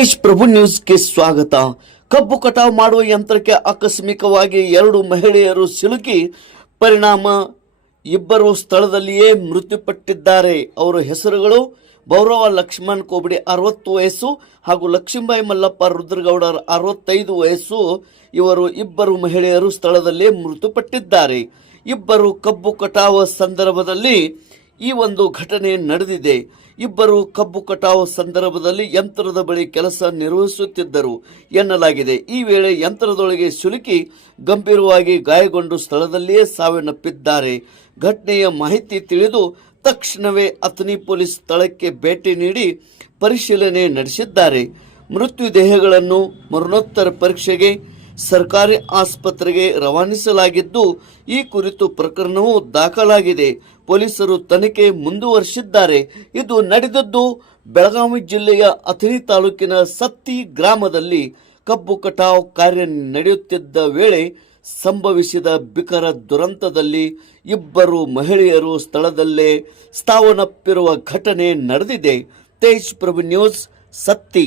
ತೇಜ್ ಪ್ರಭು ನ್ಯೂಸ್ಗೆ ಸ್ವಾಗತ. ಕಬ್ಬು ಕಟಾವು ಮಾಡುವ ಯಂತ್ರಕ್ಕೆ ಆಕಸ್ಮಿಕವಾಗಿ 2 ಮಹಿಳೆಯರು ಸಿಲುಕಿ ಪರಿಣಾಮ ಇಬ್ಬರು ಸ್ಥಳದಲ್ಲಿಯೇ ಮೃತ್ಯುಪಟ್ಟಿದ್ದಾರೆ. ಅವರ ಹೆಸರುಗಳು ಬೌರವ ಲಕ್ಷ್ಮಣ್ ಕೋಬಡಿ 60 ವಯಸ್ಸು ಹಾಗೂ ಲಕ್ಷ್ಮೀಬಾಯಿ ಮಲ್ಲಪ್ಪ ರುದ್ರಗೌಡರ 65 ವಯಸ್ಸು. ಇವರು ಇಬ್ಬರು ಮಹಿಳೆಯರು ಸ್ಥಳದಲ್ಲೇ ಮೃತಪಟ್ಟಿದ್ದಾರೆ. ಇಬ್ಬರು ಕಬ್ಬು ಕಟಾವು ಸಂದರ್ಭದಲ್ಲಿ ಈ ಒಂದು ಘಟನೆ ನಡೆದಿದೆ. ಇಬ್ಬರು ಕಬ್ಬು ಕಟಾವು ಸಂದರ್ಭದಲ್ಲಿ ಯಂತ್ರದ ಬಳಿ ಕೆಲಸ ನಿರ್ವಹಿಸುತ್ತಿದ್ದರು ಎನ್ನಲಾಗಿದೆ. ಈ ವೇಳೆ ಯಂತ್ರದೊಳಗೆ ಸಿಲುಕಿ ಗಂಭೀರವಾಗಿ ಗಾಯಗೊಂಡು ಸ್ಥಳದಲ್ಲಿಯೇ ಸಾವನ್ನಪ್ಪಿದ್ದಾರೆ. ಘಟನೆಯ ಮಾಹಿತಿ ತಿಳಿದು ತಕ್ಷಣವೇ ಅಥಣಿ ಪೊಲೀಸ್ ಸ್ಥಳಕ್ಕೆ ಭೇಟಿ ನೀಡಿ ಪರಿಶೀಲನೆ ನಡೆಸಿದ್ದಾರೆ. ಮೃತದೇಹಗಳನ್ನು ಮರಣೋತ್ತರ ಪರೀಕ್ಷೆಗೆ ಸರ್ಕಾರಿ ಆಸ್ಪತ್ರೆಗೆ ರವಾನಿಸಲಾಗಿದ್ದು, ಈ ಕುರಿತು ಪ್ರಕರಣವು ದಾಖಲಾಗಿದೆ. ಪೊಲೀಸರು ತನಿಖೆ ಮುಂದುವರಿಸಿದ್ದಾರೆ. ಇದು ನಡೆದದ್ದು ಬೆಳಗಾವಿ ಜಿಲ್ಲೆಯ ಅಥಣಿ ತಾಲೂಕಿನ ಸತ್ತಿ ಗ್ರಾಮದಲ್ಲಿ ಕಬ್ಬು ಕಟಾವು ಕಾರ್ಯ ನಡೆಯುತ್ತಿದ್ದ ವೇಳೆ ಸಂಭವಿಸಿದ ಭೀಕರ ದುರಂತದಲ್ಲಿ ಇಬ್ಬರು ಮಹಿಳೆಯರು ಸ್ಥಳದಲ್ಲೇ ಸಾವನ್ನಪ್ಪಿರುವ ಘಟನೆ ನಡೆದಿದೆ. ತೇಜ್ ಪ್ರಭು ನ್ಯೂಸ್, ಸತ್ತಿ.